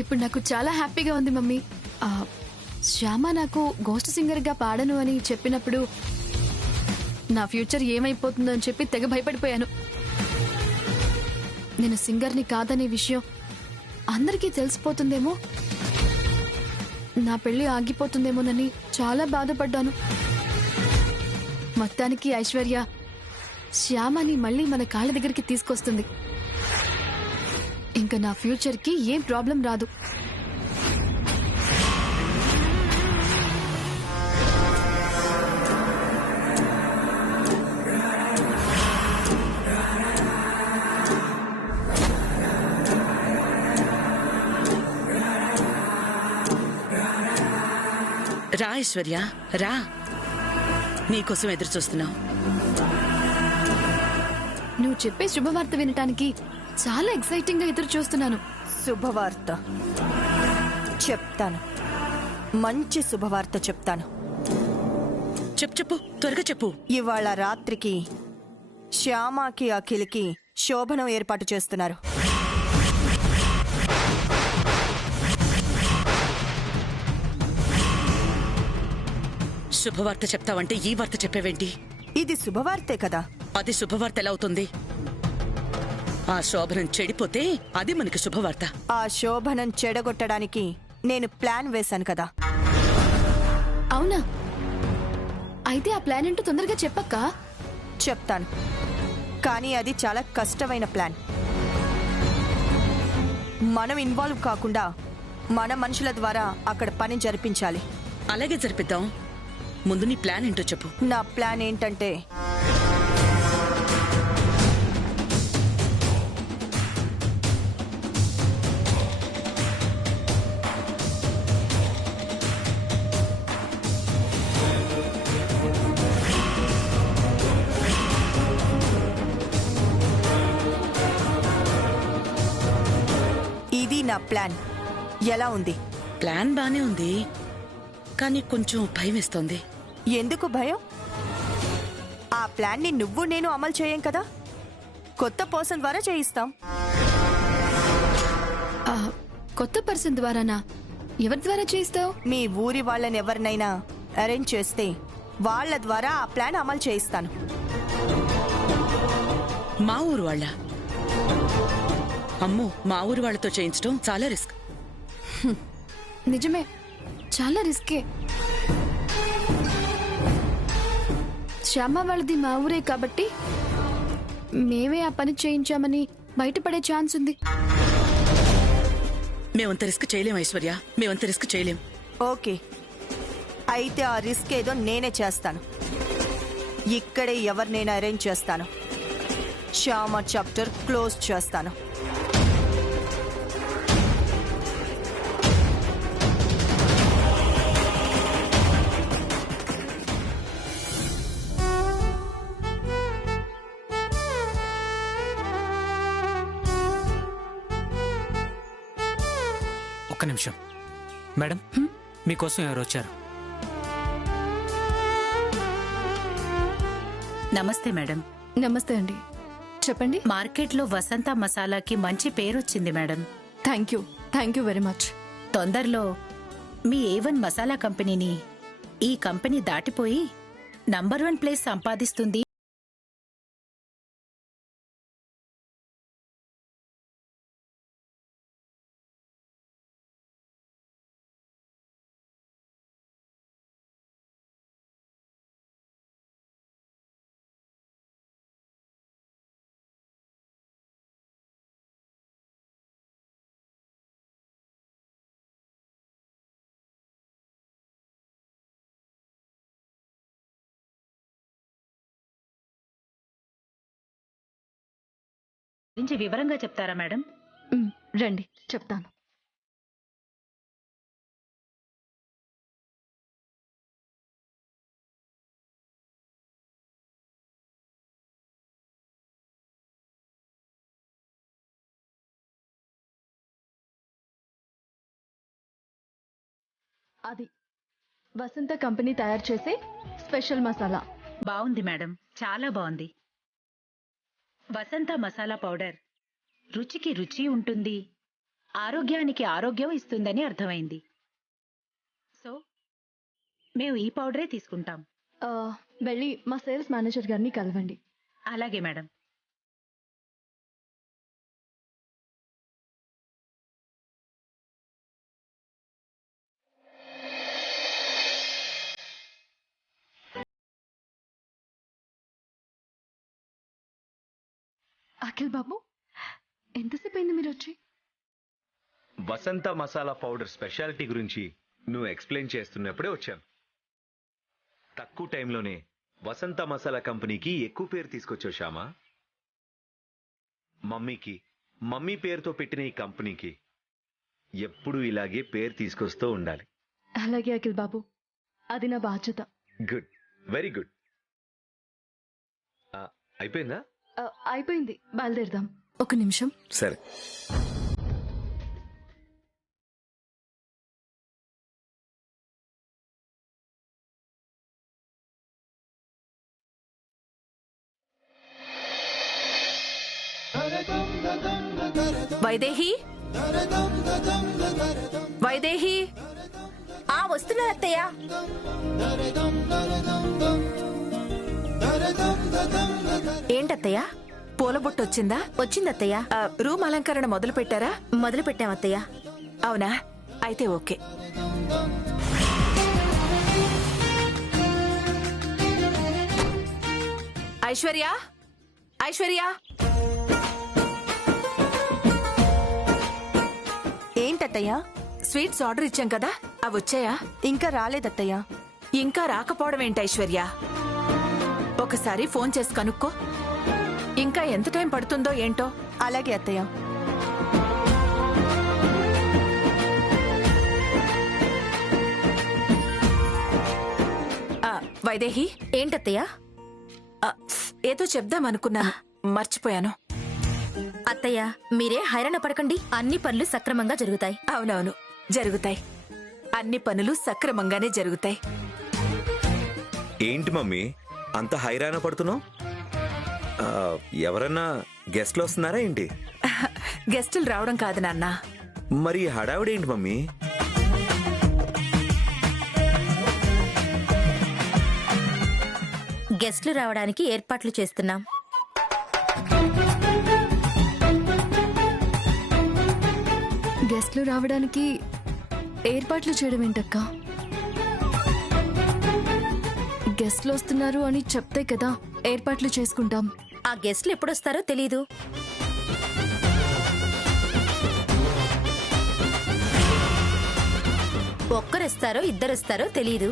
ఇప్పుడు నాకు చాలా హ్యాపీగా ఉంది మమ్మీ. శ్యామ నాకు గోస్ట్ సింగర్గా పాడను అని చెప్పినప్పుడు నా ఫ్యూచర్ ఏమైపోతుందో అని చెప్పి తెగ భయపడిపోయాను. నేను సింగర్ని కాదనే విషయం అందరికీ తెలిసిపోతుందేమో, నా పెళ్లి ఆగిపోతుందేమోనని చాలా బాధపడ్డాను. మొత్తానికి ఐశ్వర్య శ్యామని మళ్ళీ మన కాళ్ళ దగ్గరికి తీసుకొస్తుంది. ఇంకా నా ఫ్యూచర్కి ఏం ప్రాబ్లం రాదు. రా ఐశ్వర్య, రా. నీకోసం ఎదురు చూస్తున్నావు. నువ్వు చెప్పే శుభవార్త వినటానికి చాలా ఎక్సైటింగ్ గా ఎదురు చూస్తున్నాను. శుభవార్త చెప్తాను, మంచి శుభవార్త చెప్తాను. చెప్పు, త్వరగా చెప్పు. ఇవాళ రాత్రికి శ్యామకి అఖిల్కి శోభనం ఏర్పాటు చేస్తున్నారు. శుభవార్త చెప్తావంటే ఈ వార్త చెప్పేవేంటి? ఇది శుభవార్తే కదా. అది శుభవార్త ఎలా అవుతుంది? ఆ శోభనం చెడిపోతే అది మనకి శుభవార్త. ఆ శోభనం చెడగొట్టడానికి నేను ప్లాన్ వేశాను కదా. అవునా? అయితే ఆ ప్లాన్ ఏంటో తొందరగా చెప్పక్క. చెప్తాను, కానీ అది చాలా కష్టమైన ప్లాన్. మనం ఇన్వాల్వ్ కాకుండా మన మనుషుల ద్వారా అక్కడ పని జరిపించాలి. అలాగే జరిపిద్దాం. ముందు నీ ప్లాన్ ఏంటో చెప్పు. నా ప్లాన్ ఏంటంటే, ఇది నా ప్లాన్. ఎలా ఉంది? ప్లాన్ బానే ఉంది, కానీ కొంచెం భయం వేస్తోంది. ఎందుకు భయం? ఆ ప్లాన్ ని నువ్వు నేను అమలు చేయం కదా, కొత్త పర్సన్ ద్వారా చేయిస్తాం. కొత్త పర్సన్ ద్వారానా? ఎవరి ద్వారా చేయిస్తావు? మీ ఊరి వాళ్ళని ఎవరినైనా అరేంజ్ చేస్తే వాళ్ళ ద్వారా ఆ ప్లాన్ అమలు చేయిస్తాను. మా ఊరు వాళ్ళ? అమ్మో, మా ఊరు వాళ్ళతో చేయించడం చాలా రిస్క్. నిజమే, చాలా రిస్కే. శ్యామ వాళ్ళది మా ఊరే కాబట్టి మేమే ఆ పని చేయించామని బయటపడే ఛాన్స్ ఉంది. మేమంత రిస్క్ చేయలేం ఐశ్వర్య, మేమంత రిస్క్ చేయలేం. ఓకే, అయితే ఆ రిస్క్ ఏదో నేనే చేస్తాను. ఇక్కడే ఎవరినైనా అరేంజ్ చేస్తాను. శ్యామ చాప్టర్ క్లోజ్ చేస్తాను. ఒక్క నిమిషం మేడం, మీకోసం ఎవరు వచ్చారు? నమస్తే మేడం. నమస్తే అండి, చెప్పండి. మార్కెట్లో వసంత మసాలాకి మంచి పేరొచ్చింది మేడం. Thank you very much. తొందరలో మీ A1 మసాలా కంపెనీని ఈ కంపెనీ దాటిపోయి నంబర్ 1 ప్లేస్ సంపాదిస్తుంది. గురించి వివరంగా చెప్తారా మేడం? రండి, చెప్తాను. అది వసంత కంపెనీ తయారు చేసే స్పెషల్ మసాలా. బాగుంది మేడం, చాలా బాగుంది. వసంత మసాలా పౌడర్ రుచికి రుచి ఉంటుంది, ఆరోగ్యానికి ఆరోగ్యం ఇస్తుందని అర్థమైంది. సో మేము ఈ పౌడరే తీసుకుంటాం. వెళ్ళి మా సేల్స్ మేనేజర్ గారిని కలవండి. అలాగే మేడం. అఖిల్ బాబు, ఎంతసేపు అయింది మీరు వచ్చి? వసంత మసాలా పౌడర్ స్పెషాలిటీ గురించి నువ్వు ఎక్స్ప్లెయిన్ చేస్తున్నప్పుడే వచ్చాను. తక్కువ టైంలోనే వసంత మసాలా కంపెనీకి ఎక్కువ పేరు తీసుకొచ్చావు శ్యామా. మమ్మీ పేరుతో పెట్టిన ఈ కంపెనీకి ఎప్పుడు ఇలాగే పేరు తీసుకొస్తూ ఉండాలి. అలాగే అఖిల్ బాబు, అది నా బాధ్యత. Good, very good. అయిపోయిందా? అయిపోయింది, బయలుదేరదాం. ఒక నిమిషం. సరే. వైదేహి, వైదేహి, వస్తున్నారు అత్తయ్య. ఏంటత్తయ్య, పూల బుట్ట వచ్చిందా? వచ్చిందత్తయ్య. రూమ్ అలంకరణ మొదలు పెట్టారా? మొదలు పెట్టామత్తయ్య. అవునా, అయితే ఓకే. ఐశ్వర్య, ఐశ్వర్య, ఏంటత్తయ్యా? స్వీట్స్ ఆర్డర్ ఇచ్చాం కదా, అవి వచ్చాయా? ఇంకా రాలేదత్తయ్యా. ఇంకా రాకపోవడం ఏంటి ఐశ్వర్య? ఒకసారి ఫోన్ చేసి కనుక్కో. ఇంకా ఎంత టైం పడుతుందో ఏంటో. అలాగే అత్తయ్య. వైదేహి. ఏంటత్తయ్య? ఏదో చెప్దామనుకున్నాను, మర్చిపోయాను. అత్తయ్య, మీరే హైరాణ పడకండి, అన్ని పనులు సక్రమంగా జరుగుతాయి. అవునవును, జరుగుతాయి. అన్ని పనులు సక్రమంగానే జరుగుతాయి. ఏంటి మమ్మీ అంత హైరాణ పడుతున్నావు? ఎవరన్నా గెస్ట్లు వస్తున్నారా ఏంటి? గెస్టులు రావడం కాదు నాన్న. మరి హడావిడేంటి మమ్మీ? గెస్ట్లు రావడానికి ఏర్పాట్లు చేస్తున్నాం. గెస్ట్లు రావడానికి ఏర్పాట్లు చేయడం ఏంటక్క? గెస్ట్లు వస్తున్నారు అని చెప్తే కదా ఏర్పాట్లు చేసుకుంటాం. ఆ గెస్ట్లు ఎప్పుడొస్తారో తెలీదు. ఒక్కరొస్తారో ఇద్దరొస్తారో తెలీదు.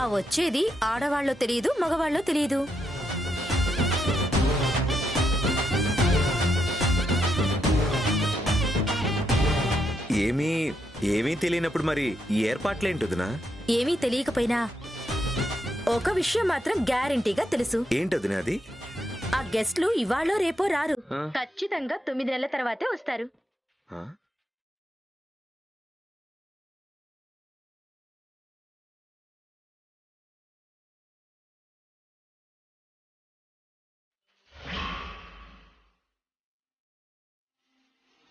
ఆ వచ్చేది ఆడవాళ్ళో తెలీదు, మగవాళ్ళో తెలీదు. ఏమీ తెలియనప్పుడు మరి ఈ ఏర్పాట్లేంటొదినా? ఏమీ తెలియకపోయినా ఒక విషయం మాత్రం గ్యారంటీగా తెలుసు. ఏంటొదినా అది? ఆ గెస్ట్లు ఇవాళో రేపో రారు. ఖచ్చితంగా 9 నెలల తర్వాతే వస్తారు.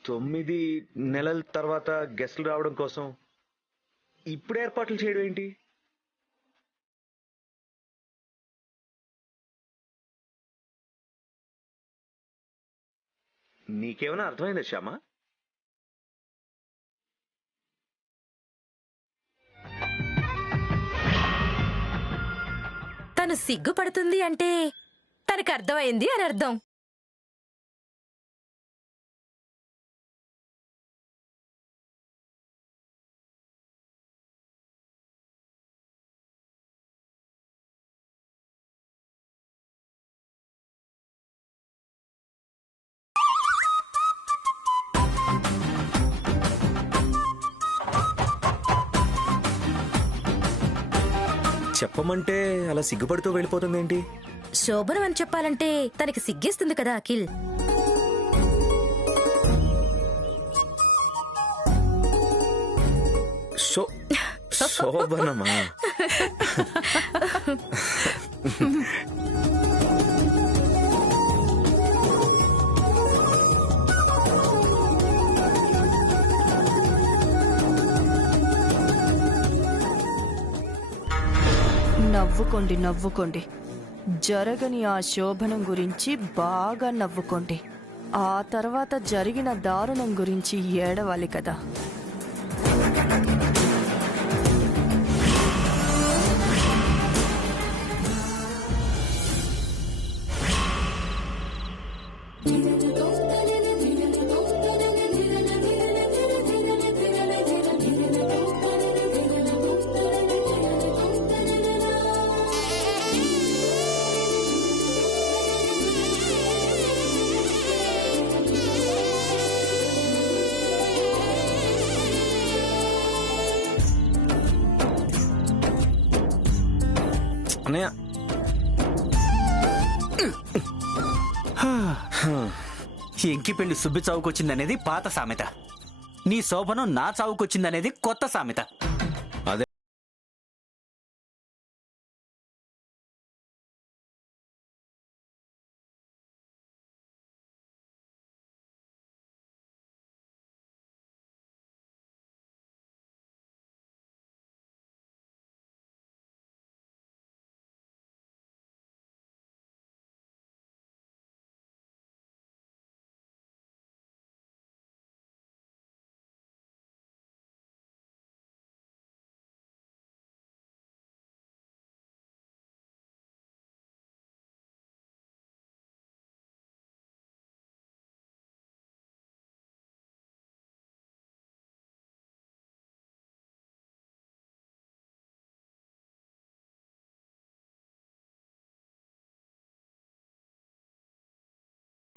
తొమ్మిది నెలల తర్వాత గెస్ట్లు రావడం కోసం ఇప్పుడు ఏర్పాట్లు చేయడం ఏంటి? నీకేమైనా అర్థమైందా శ్యామా? తను సిగ్గుపడుతుంది అంటే తనకు అర్థమైంది అని అర్థం. చెప్పమంటే అలా సిగ్గుపడుతూ వెళ్ళిపోతుందేంటి? శోభనం అని చెప్పాలంటే తనకి సిగ్గేస్తుంది కదా అఖిల్. శోభనమా? నవ్వుకోండి నవ్వుకోండి, జరగని ఆ శోభనం గురించి బాగా నవ్వుకోండి. ఆ తర్వాత జరిగిన దారుణం గురించి ఏడవాలి కదా. అన్నయ్య, ఎంకి పెళ్లి సుబ్బి చావుకొచ్చిందనేది పాత సామెత, నీ శోభనం నా చావుకొచ్చిందనేది కొత్త సామెత. అదే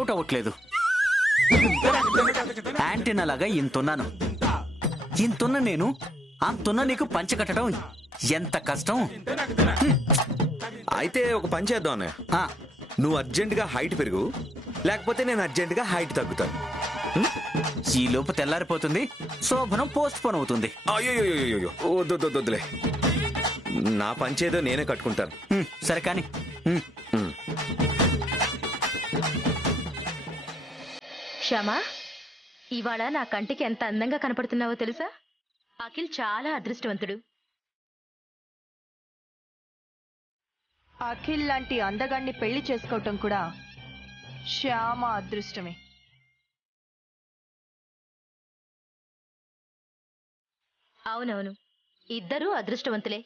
అవుట్ అవ్వట్లేదు. యాంటీనా లాగా ఇంతున్నాను. ఇంతున్న నేను అంతున్న నీకు పంచె కట్టడం ఎంత కష్టం. అయితే ఒక పని చేద్దాం అన్నయ్య. ఆ, నువ్వు అర్జెంటుగా హైట్ పెరుగు, లేకపోతే నేను అర్జెంటుగా హైట్ తగ్గుతాను. ఈ లోపు తెల్లారిపోతుంది, శోభనం పోస్ట్ పోన్ అవుతుంది. అయ్యో వద్దులే, నా పంచేదో నేనే కట్టుకుంటాను. సరే కానీ శ్యామా, ఇవాళ నా కంటికి ఎంత అందంగా కనపడుతున్నావో తెలుసా? అఖిల్ చాలా అదృష్టవంతుడు. అఖిల్ లాంటి అందగాన్ని పెళ్లి చేసుకోవటం కూడా శ్యామ అదృష్టమే. అవునవును, ఇద్దరూ అదృష్టవంతులే.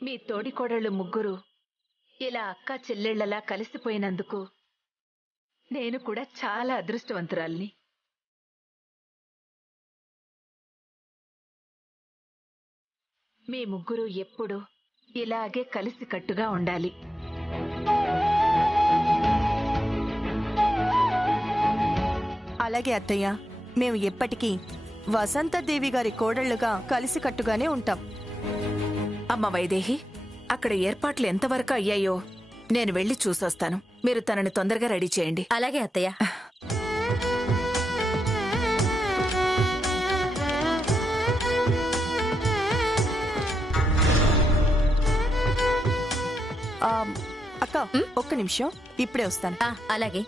మీ తోడికోడళ్ళు ముగ్గురు ఇలా అక్క చెల్లెళ్లలా కలిసిపోయినందుకు నేను కూడా చాలా అదృష్టవంతురాల్ని. మీ ముగ్గురు ఎప్పుడూ ఇలాగే కలిసికట్టుగా ఉండాలి. అలాగే అత్తయ్య, మేము ఎప్పటికీ వసంతదేవి గారి కోడళ్లుగా కలిసికట్టుగానే ఉంటాం. అమ్మ వైదేహి, అక్కడ ఏర్పాట్లు ఎంతవరకు అయ్యాయో నేను వెళ్లి చూసొస్తాను. మీరు తనని తొందరగా రెడీ చేయండి. అలాగే అత్తయ్య. అక్క, ఒక్క నిమిషం, ఇప్పుడే వస్తాను. అలాగే.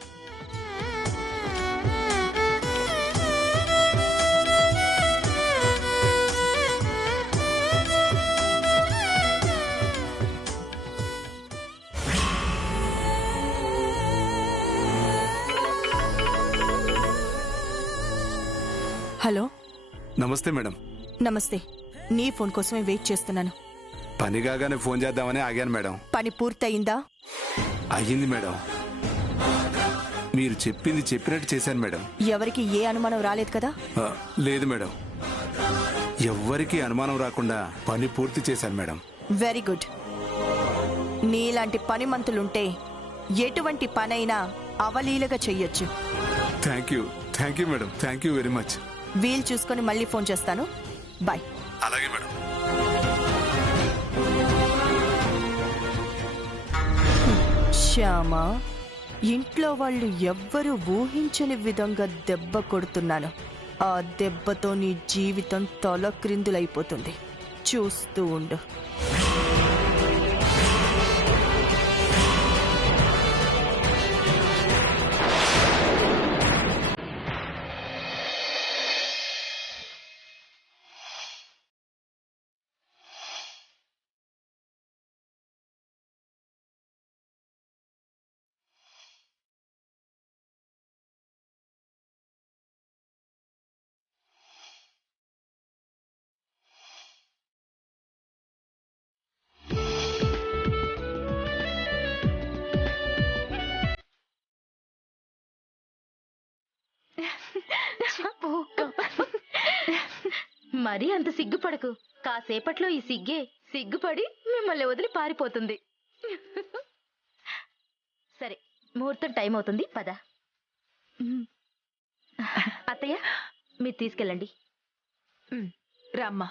హలో. నమస్తే మేడం. నమస్తే. నీ ఫోన్ కోసమే వెయిట్ చేస్తున్నాను. పని కాగానే ఫోన్ చేద్దామని ఆగాను మేడం. పని పూర్తయిందా? అయ్యింది మేడం. మీరు చెప్పింది చెప్పినట్టు చేశాను మేడం. ఎవరికి ఏ అనుమానం రాలేదు కదా? లేదు మేడం, ఎవ్వరికీ అనుమానం రాకుండా పని పూర్తి చేశాను మేడం. Very good. నీలాంటి పనిమంతులుంటే ఎటువంటి పనైనా అవలీలగా చెయ్యొచ్చు. Thank you madam, thank you very much. వీలు చూసుకొని మళ్ళీ ఫోన్ చేస్తాను. బాయ్. అలాగే మేడం. శ్యామ, ఇంట్లో వాళ్ళు ఎవ్వరూ ఊహించని విధంగా దెబ్బ కొడుతున్నాను. ఆ దెబ్బతో నీ జీవితం తలక్రిందులైపోతుంది. చూస్తూ ఉండు. మరీ అంత సిగ్గుపడకు. కాసేపట్లో ఈ సిగ్గే సిగ్గుపడి మిమ్మల్ని వదిలి పారిపోతుంది. సరే, ముహూర్తం టైం అవుతుంది, పద. అత్తయ్య, మీరు తీసుకెళ్ళండి. రామ్మా.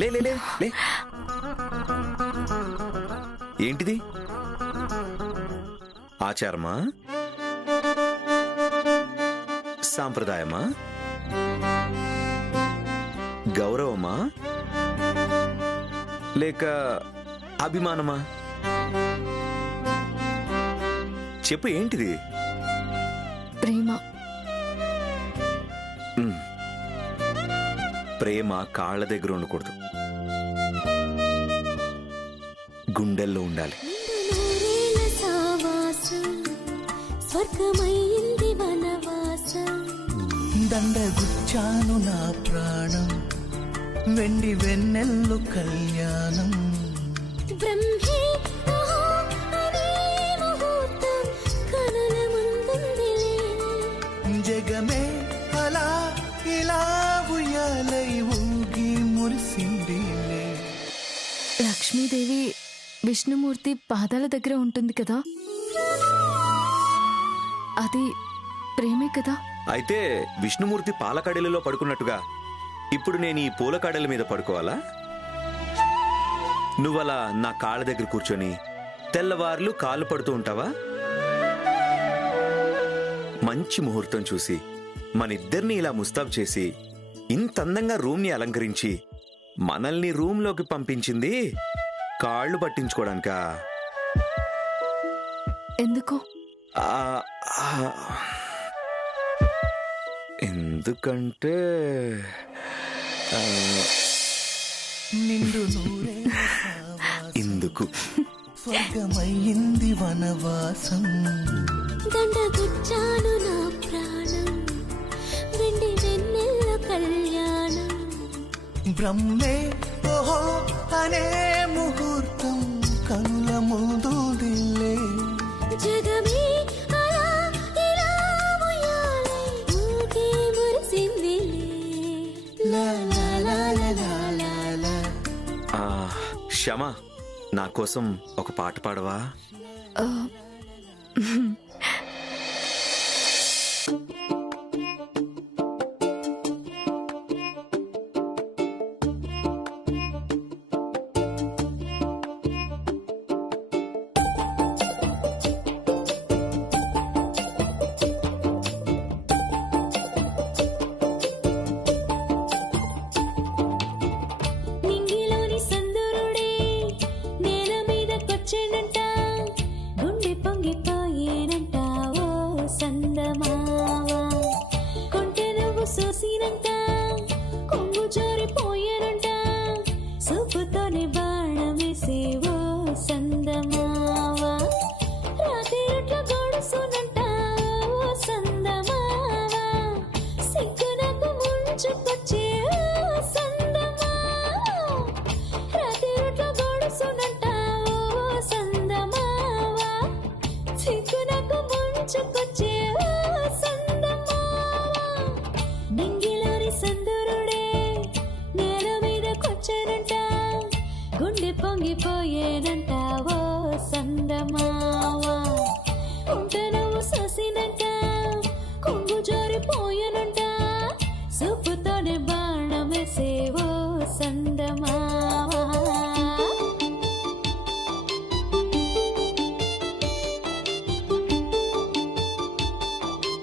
లే లే లే లే. ఏంటిది? ఆచారమా? సాంప్రదాయమా? గౌరవమా? లేక అభిమానమా? చెప్పు, ఏంటిది? ప్రేమ. ప్రేమ కాళ్ళ దగ్గర ఉండకూడదు, గుండెల్లో ఉండాలి. దండగుచ్చాను నా ప్రాణం, వెండి వెన్నెల్లు కళ్యాణం. జగమే అలా ఇలా ఉయ్యాలై ఊగి మురిసిందిలే. లక్ష్మీదేవి విష్ణుమూర్తి పాదాల దగ్గర ఉంటుంది కదా, అది ప్రేమే కదా? అయితే విష్ణుమూర్తి పాలకడలిలో పడుకున్నట్టుగా ఇప్పుడు నేను ఈ పూల కడల మీద పడుకోవాలా? నువ్వలా నా కాళ్ళ దగ్గర కూర్చొని తెల్లవార్లు కాళ్ళు పడుతూ ఉంటావా? మంచి ముహూర్తం చూసి మనిద్దరిని ఇలా ముస్తాబ్ చేసి ఇంత అందంగా రూమ్ని అలంకరించి మనల్ని రూమ్లోకి పంపించింది కాళ్ళు పట్టించుకోవడానికా? ఎందుకు? ఎందుకంటే నిండు నూరే ఇందుకు స్వర్గమయ్యింది వనవాసం. దండగుచ్చాను నా ప్రాణం, వెండి వెన్నెల కళ్యాణం. బ్రహ్మే ఓహో అనే ముహూర్తం కనుల ముందు దిల్లే. జగమే అలా ఇలా ఉయ్యాలై ఊగి మురిసిందిలే. లా లా లా లా లా లా. శ్యామ, నా కోసం ఒక పాట పాడవా? పొంగిపోయేనంటావో సందమావ